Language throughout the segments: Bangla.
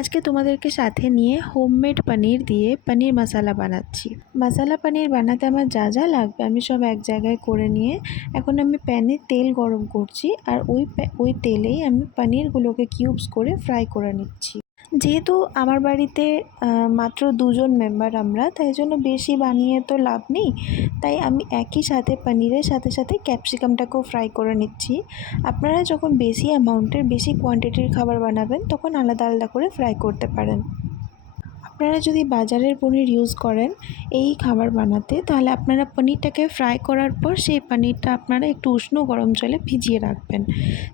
আজকে তোমাদেরকে সাথে নিয়ে হোমমেড পনির দিয়ে পনির মশালা বানাচ্ছি। মশালা পনির বানাতে আমার যা যা লাগবে আমি সব এক জায়গায় করে নিয়ে এখন আমি প্যানে তেল গরম করছি, আর ওই তেলেই আমি পনিরগুলোকে কিউবস করে ফ্রাই করে নিচ্ছি। যেহেতু আমার বাড়িতে মাত্র 2জন মেম্বার আমরা, তাই জন্য বেশি বানিয়ে তো লাভ নেই, তাই আমি একই সাথে পনিরের সাথে সাথে ক্যাপসিকামটাকেও ফ্রাই করে নিচ্ছি। আপনারা যখন বেশি অ্যামাউন্টের বেশি কোয়ান্টিটির খাবার বানাবেন তখন আলাদা আলাদা করে ফ্রাই করতে পারেন। আপনারা যদি বাজারের পনির ইউজ করেন এই খাবার বানাতে, তাহলে আপনারা পনিরটাকে ফ্রাই করার পর সেই পনিরটা আপনারা একটু উষ্ণ গরম জলে ভিজিয়ে রাখবেন।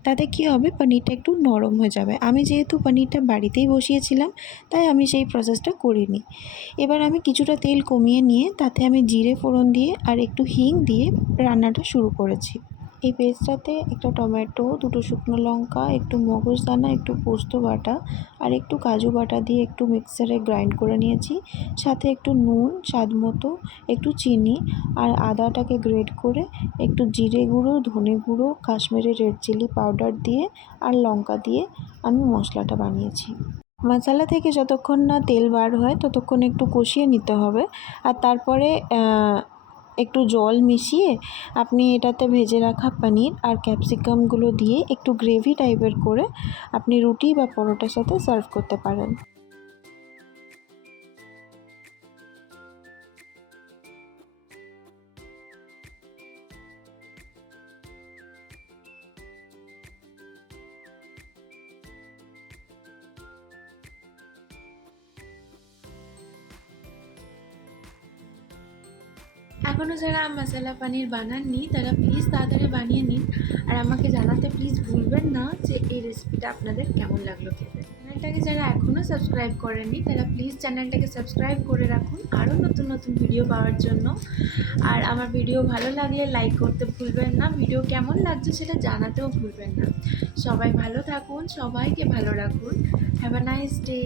তাতে কী হবে, পনিরটা একটু নরম হয়ে যাবে। আমি যেহেতু পনিরটা বাড়িতেই বসিয়েছিলাম তাই আমি সেই প্রসেসটা করিনি। এবার আমি কিছুটা তেল কমিয়ে নিয়ে তাতে আমি জিরে ফোড়ন দিয়ে আর একটু হিং দিয়ে রান্নাটা শুরু করেছি। এই পেস্টটাতে একটা টমেটো, 2টো শুকনো লঙ্কা, একটু মগজদানা, একটু পোস্ত বাটা আর একটু কাজু বাটা দিয়ে একটু মিক্সারে গ্রাইন্ড করে নিয়েছি। সাথে একটু নুন স্বাদ মতো, একটু চিনি আর আদাটাকে গ্রেট করে একটু জিরে গুঁড়ো, ধনে গুঁড়ো, কাশ্মীরি রেড চিলি পাউডার দিয়ে আর লঙ্কা দিয়ে আমি মশলাটা বানিয়েছি। মশলা থেকে যতক্ষণ না তেল বার হয় ততক্ষণ একটু কষিয়ে নিতে হবে, আর তারপরে একটু জল মিশিয়ে আপনি এটাতে ভেজে রাখা পনির আর ক্যাপসিকামগুলো দিয়ে একটু গ্রেভি টাইপের করে আপনি রুটি বা পরোটার সাথে সার্ভ করতে পারেন। এখনও যারা মশলা পনির বানাননি তারা প্লিজ তাড়াতাড়ি বানিয়ে নিন, আর আমাকে জানাতে প্লিজ ভুলবেন না যে এই রেসিপিটা আপনাদের কেমন লাগলো খেতে। চ্যানেলটাকে যারা এখনও সাবস্ক্রাইব করেননি তারা প্লিজ চ্যানেলটাকে সাবস্ক্রাইব করে রাখুন আরও নতুন নতুন ভিডিও পাওয়ার জন্য। আর আমার ভিডিও ভালো লাগলে লাইক করতে ভুলবেন না, ভিডিও কেমন লাগছে সেটা জানাতেও ভুলবেন না। সবাই ভালো থাকুন, সবাইকে ভালো রাখুন। Have a nice day.